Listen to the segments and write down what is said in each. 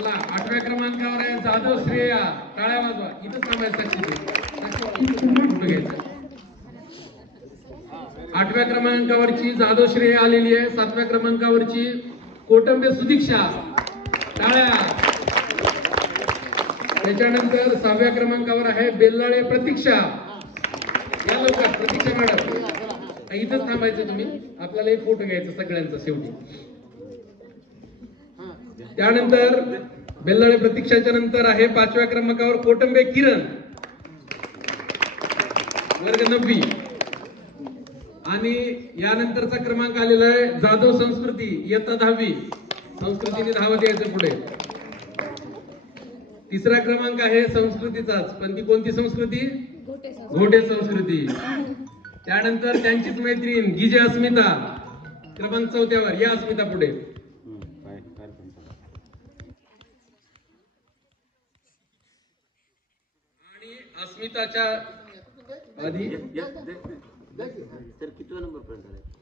चला 8व्या क्रमांकावर आहे जाधव श्रेया, टाळ्या वाजवा. इथं थांबायचं घ्यायचं. 8व्या क्रमांकावरची जाधव श्रेया आलेली आहे. 7व्या क्रमांकावरची कोटंबे सुदीक्षा, टाळ्या. त्याच्यानंतर 6व्या क्रमांकावर आहे बेल्लाळे प्रतीक्षा. या लवकर प्रतीक्षा मॅडम, इथंच थांबायचं तुम्ही, आपल्याला एक फोटो घ्यायचा सगळ्यांचा शेवटी. त्यानंतर बेल्लाळे प्रतीक्षाच्या नंतर आहे 5व्या क्रमांकावर कोटंबे किरण, वर्ग 9वी. आणि यानंतरचा क्रमांक आलेला आहे जाधव संस्कृती, इयत्ता 10वी. संस्कृतीने धावत द्यायचं पुढे. 3रा क्रमांक आहे संस्कृतीचाच, पण ती कोणती संस्कृती? घोटे संस्कृती. त्यानंतर त्यांचीच मैत्रीण गिजे अस्मिता, क्रमांक 4व्यावर. या अस्मिता पुढे. आणि अस्मिताच्या आधी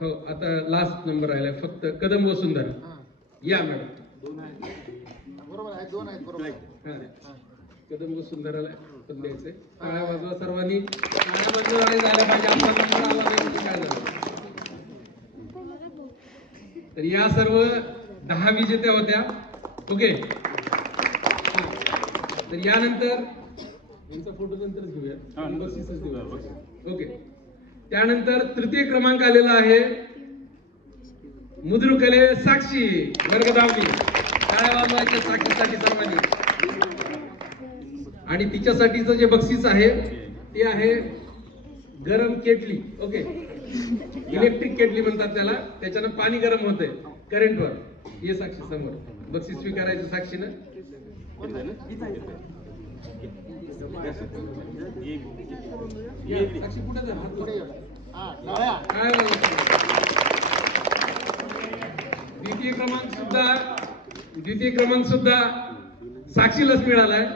हो आता लास्ट नंबर राहिलाय फक्त, कदम वसुंधरा. या मॅडम. कदम वसुंधराला पण द्यायचंय. टाळ्या वाजवा सर्वांनी. टाळ्या वाजवा झाल्या पाहिजे. आपला नंबर आला नाही काय झालं. तर या सर्व 10 विजेत्या होत्या. ओके. तर यानंतर यांचा फोटो नंतरच घेऊया, बक्षीसच देऊया. ओके. त्यानंतर 3य क्रमांक आलेला आहे मुद्रुकले साक्षी, वर्ग 10वी. टाळ्या वाजवायच्या साक्षीसाठी सर्वांनी. आणि तिच्यासाठीचं जे बक्षीस आहे ते आहे गरम केटली. ओके. इलेक्ट्रिक केटली म्हणतात त्याला, त्याच्यानं पाणी गरम होतंय करंटवर. ये साक्षी समोर, बक्षीस स्वीकारायचं साक्षीनं. साक्षी कुठे जा. द्वितीय क्रमांक सुद्धा साक्षीलाच मिळालाय,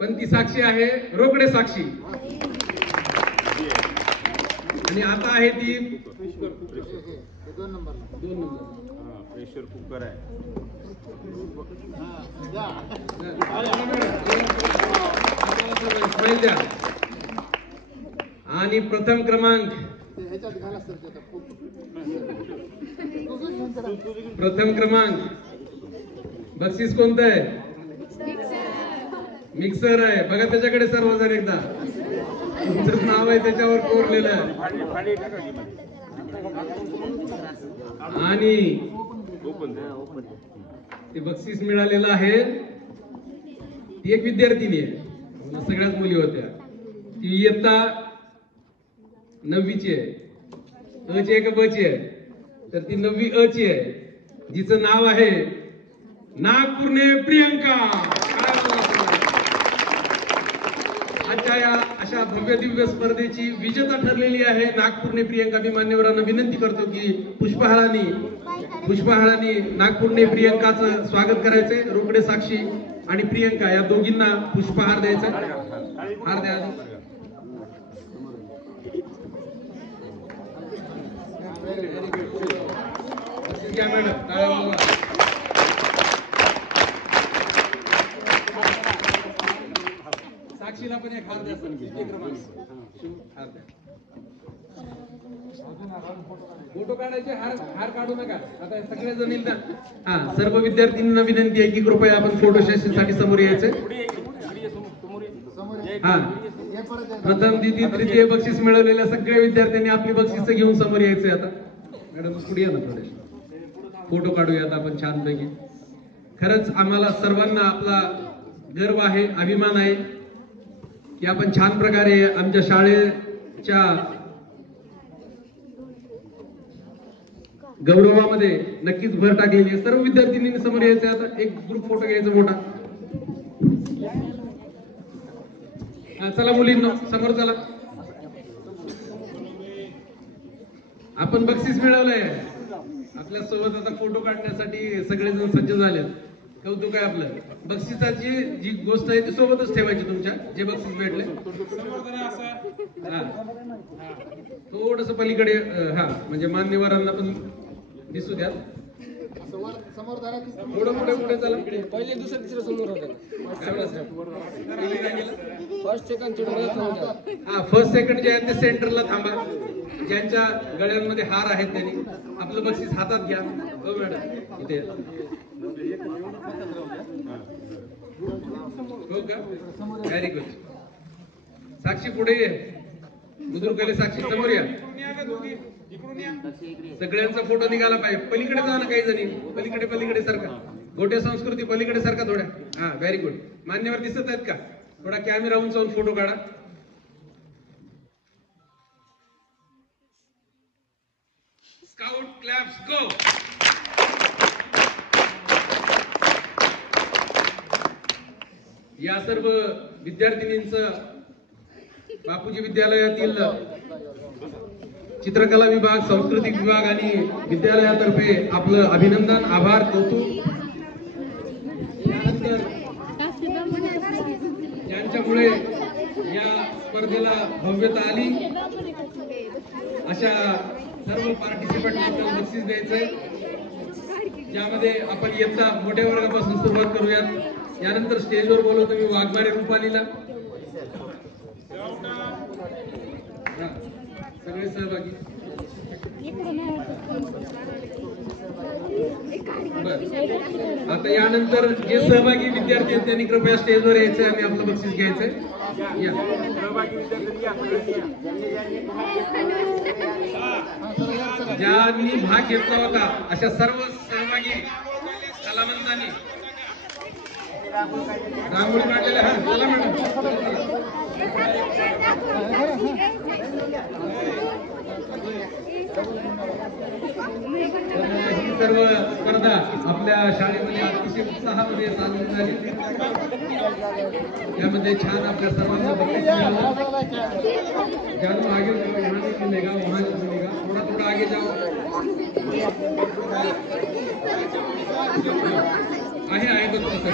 पण ती साक्षी आहे रोकडे साक्षी. आणि आता आहे ती 2 नंबर प्रेशर कुकर आहे. आणि प्रथम क्रमांक बक्षीस कोणतं आहे? मिक्सर आहे. बघा त्याच्याकडे सर्वजण एकदा, तुमचंच नाव आहे त्याच्यावर कोरलेलं आहे. आणि ते बक्षीस मिळालेलं आहे. ती एक विद्यार्थिनी आहे, सगळ्याच मुली होत्या. ती इयत्ता 9वीची आहे. अ ची आहे का ब ची आहे? तर ती 9वी अ ची आहे, जिचं नाव आहे नागपूरने प्रियंका. आजच्या या अशा भव्य दिव्य स्पर्धेची विजेता ठरलेली आहे नागपूरने प्रियंका. मी मान्यवरांना विनंती करतो की पुष्पहारांनी नागपूरने प्रियंकाचं स्वागत करायचंय. रोकडे साक्षी आणि प्रियंका या दोघींना पुष्पहार द्यायचा. हार द्या. मॅडम साक्षीला पण एक हार द्या. फोटो काढायचे, हार काढू नका. आता सगळे जण हा सर्व विद्यार्थ्यांना विनंती आहे की कृपया आपण फोटो सेशन साठी समोर यायचे. हा प्रथम द्वितीय तृतीय बक्षीस मिळवलेल्या सगळ्या विद्यार्थ्यांनी आपली बक्षीस घेऊन समोर यायचे. आता मॅडम पुढे या ना, थोडे फोटो काढूयात आपण छानपैकी. खरंच आम्हाला सर्वांना आपला गर्व आहे, अभिमान आहे की आपण छान प्रकारे आमच्या शाळेच्या गौरवामध्ये नक्कीच भर टाकलेली आहे. सर्व विद्यार्थ्यांनी समोर यायचं. आता एक ग्रुप फोटो घ्यायचा मोठा. चला मुलींनो समोर चला. आपण बक्षीस मिळवलंय. आपल्या सोबत आता फोटो काढण्यासाठी सगळेजण सज्ज झालेत. कौतुक आहे आपलं. बक्षिसाची जी गोष्ट आहे ती सोबतच ठेवायची तुमच्या, जे बक्षीस भेटले. थोडस पलीकडे, हा म्हणजे मान्यवरांना पण दिसू द्या. पुढे पुढे पुढे चला. पहिले दुसरं तिसरं समोर होतं. फर्स्ट सेकंड हा फर्स्ट सेकंड जे आहे ते सेंटरला थांबा. ज्यांच्या गळ्यांमध्ये हार आहेत त्यांनी आपलं बक्षीस हातात घ्या. हो मॅडम इथे हो का व्हेरी गुड. साक्षी पुढे ये. बुद्रुकले साक्षी समोर या. सगळ्यांचा फोटो निघाला पाहिजे. पलीकडे जा ना काही जणी. पलीकडे पलीकडे सारखा गोट्या संस्कृती पलीकडे सारखा थोड्या. हा व्हेरी गुड. मान्यवर दिसत आहेत का? थोडा कॅमेरा उंचावून फोटो काढा. स्काउट क्लॅप्स गो. या सर्व विद्यार्थिनींचं बापूजी विद्यालयातील चित्रकला विभाग, सांस्कृतिक विभाग आणि विद्यालयातर्फे आपलं अभिनंदन, आभार, कौतुक. यानंतर यांच्यामुळे या स्पर्धेला भव्यता आली अशा सर्व पार्टिसिपंट बक्षीस द्यायचंय. ज्यामध्ये आपण इयत्ता मोठ्या वर्गापासून सुरुवात करूयात. यानंतर स्टेजवर बोलवतो मी वाघमारे रुपालीला. सगळे सहभागी. आता यानंतर जे सहभागी विद्यार्थी आहेत त्यांनी कृपया स्टेजवर यायचंय आणि आपलं बक्षीस घ्यायचंय. ज्यांनी भाग घेतला होता अशा सर्व सहभागी कलावंतांनी रांगोळी काढलेल्या. हा चला मॅडम. ही सर्व स्पर्धा आपल्या शाळेमध्ये अतिशय उत्साहामध्ये चालू झाली. यामध्ये छान आपल्या सर्वांना बक्षीस मिळालं. जानू आगे जाओ. यहाँ से मिलेगा वहां से मिलेगा. थोड़ा थोड़ा आगे जाओ. आहे बघ तसं.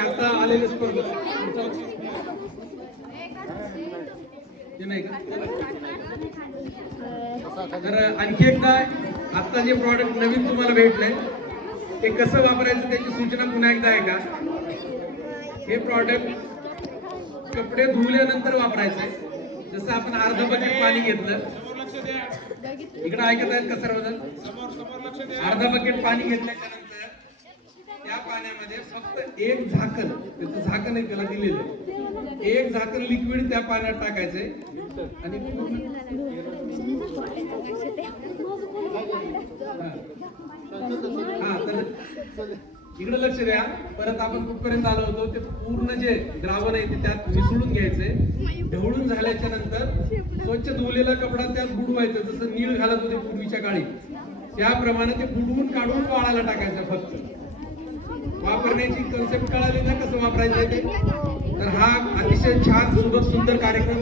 आता आलेले स्पर्धक नाही का? तर आणखी एकदा आता जे प्रॉडक्ट नवीन तुम्हाला भेटलंय ते कसं वापरायचं त्याची सूचना पुन्हा एकदा आहे का? हे प्रॉडक्ट कपडे धुल्यानंतर वापरायचंय. जसं आपण अर्ध बकेट पाणी घेतलं. इकडे ऐकत आहेत का सर्वजण? अर्धा बकेट पाणी घेतल्याच्या नंतर त्या पाण्यामध्ये फक्त एक झाकण, त्याचं झाकण आहे त्याला दिलेलं, एक झाकण लिक्विड त्या पाण्यात टाकायचंय आणि हा तर इकडे लक्ष द्या. परत आपण कुठपर्यंत आलो होतो ते पूर्ण जे द्रावण आहे ते त्यात मिसळून घ्यायचंय. ढवळून झाल्याच्या नंतर स्वच्छ धुवलेला कपडा त्यात बुडवायचा. जसं नीळ घालत होते पूर्वीच्या काळी त्याप्रमाणे ते बुडवून काढून वाळायला टाकायचं. फक्त वापरण्याची कन्सेप्ट कळाली ना कसं वापरायचं ते. तर हा अतिशय छान सुंदर कार्यक्रम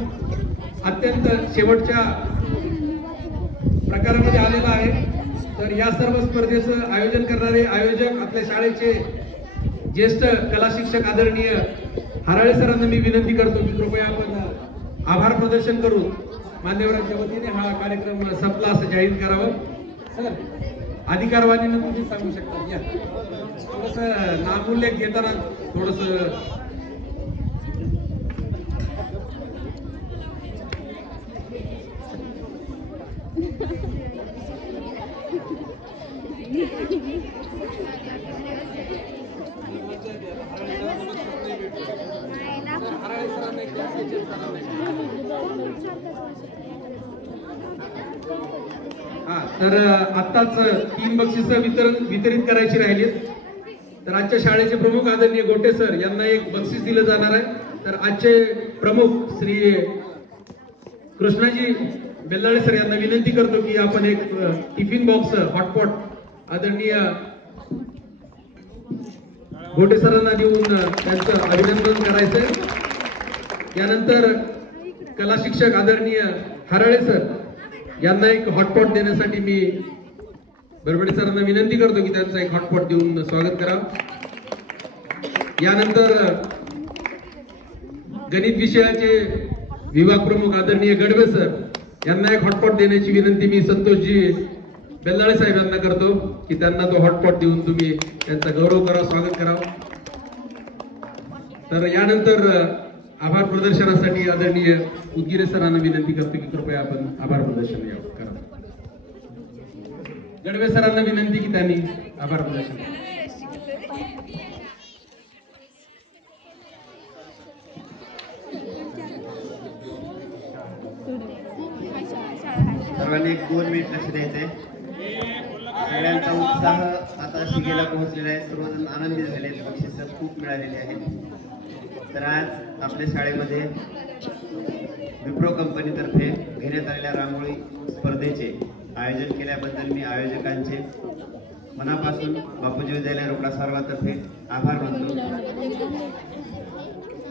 अत्यंत शेवटच्या प्रकारामध्ये आलेला आहे. तर या सर्व स्पर्धेचं आयोजन करणारे आयोजक आपल्या शाळेचे ज्येष्ठ कला शिक्षक आदरणीय हराळे सरांना मी विनंती करतो की कृपया आपण आभार प्रदर्शन करून मान्यवरांच्या वतीने हा कार्यक्रम संपला असं जाहीर करावं. सर अधिकारवाणीनं तुम्ही सांगू शकता. या थोडस नामूल्य घेताना थोडस हा तर आत्ताच 3 बक्षिसं वितरित करायची राहिली. तर आजच्या शाळेचे प्रमुख आदरणीय गोटे सर यांना एक बक्षीस दिलं जाणार आहे. तर आजचे प्रमुख श्री कृष्णाजी बेल्लाळे सर यांना विनंती करतो की आपण एक टिफिन बॉक्स हॉटपॉट आदरणीय गोटे सरांना देऊन त्यांचं अभिनंदन करायचंय. यानंतर कला शिक्षक आदरणीय हराळे सर यांना एक हॉटपॉट देण्यासाठी मी बरबडे सरांना विनंती करतो की त्यांचा एक हॉटपॉट देऊन स्वागत करा. यानंतर गणित विषयाचे विभाग प्रमुख आदरणीय गडवे सर यांना एक हॉटपॉट देण्याची विनंती मी संतोषजी बेल्लाळे साहेब यांना करतो की त्यांना तो हॉटपॉट देऊन तुम्ही त्यांचा गौरव करा, स्वागत करा. तर यानंतर आभार प्रदर्शनासाठी आदरणीय उदगीरे सरांना विनंती करतो की कृपया आपण आभार प्रदर्शन करा. गडवे सरांना विनंती की त्यांनी आभार प्रदर्शन करा. सर्वांनी 2 मिनिट लक्ष द्यायचंय. सगळ्यांचा उत्साह आता शिगेला पोहोचलेला आहे. सर्वजण आनंदित झाले आहेत. बक्षिसं खूप मिळालेली आहेत. तर आज आपल्या शाळेमध्ये विप्रो कंपनीतर्फे घेण्यात आलेल्या रांगोळी स्पर्धेचे आयोजन केल्याबद्दल मी आयोजकांचे मनापासून बापूजी विद्यालय रोकडा सर्वातर्फे आभार मानतो.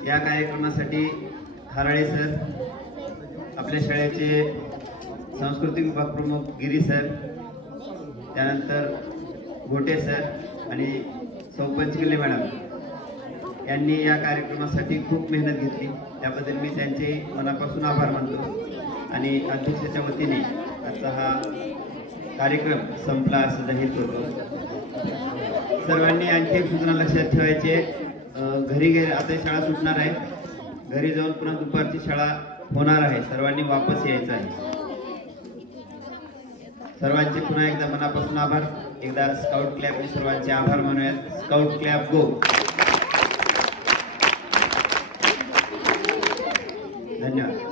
या कार्यक्रमासाठी हराळे सर, आपल्या शाळेचे सांस्कृतिक विभाग प्रमुख गिरी सर, त्यानंतर गोटे सर आणि पंचकिल्ले मॅडम यांनी या कार्यक्रमासाठी खूप मेहनत घेतली. त्याबद्दल मी त्यांचे मनापासून आभार मानतो. आणि अध्यक्षाच्या वतीने आजचा हा कार्यक्रम संपला असं जाहीर करतो. सर्वांनी आणखी एक सूचना लक्षात ठेवायची. घरी गेले आता शाळा सुटणार आहे. घरी जाऊन पुन्हा दुपारची शाळा होणार आहे. सर्वांनी वापस यायचं आहे. सर्वांचे पुन्हा एकदा मनापासून आभार. एकदा स्काउट क्लॅबने सर्वांचे आभार मानूयात. स्काउट क्लॅब गो. धन्यवाद.